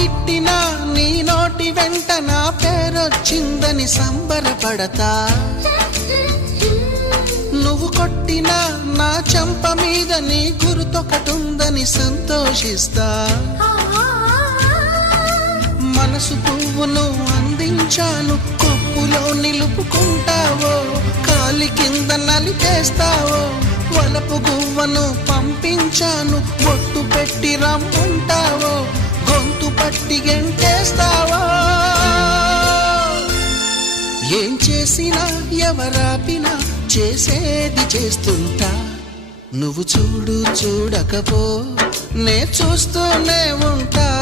తిట్టినా నీ నోటి వెంట నా పేరొచ్చిందని సంబరపడతా. నువ్వు కొట్టినా నా చెంప మీద నీ గుర్తొకటుందని సంతోషిస్తా. మనసు పువ్వును అందించాను, కొప్పులో నిలుపుకుంటావో, కాలి కింద నలిపేస్తావో. వలపు గువ్వను పంపించాను, బొట్టు పెట్టి రమ్ముంటావో, గొంతు పట్టి గెంటేస్తావో. ఏం చేసినా ఎవరాపినా చేసేది చేస్తుంటా. నువ్వు చూడు చూడకపో నే చూస్తూనే ఉంటా.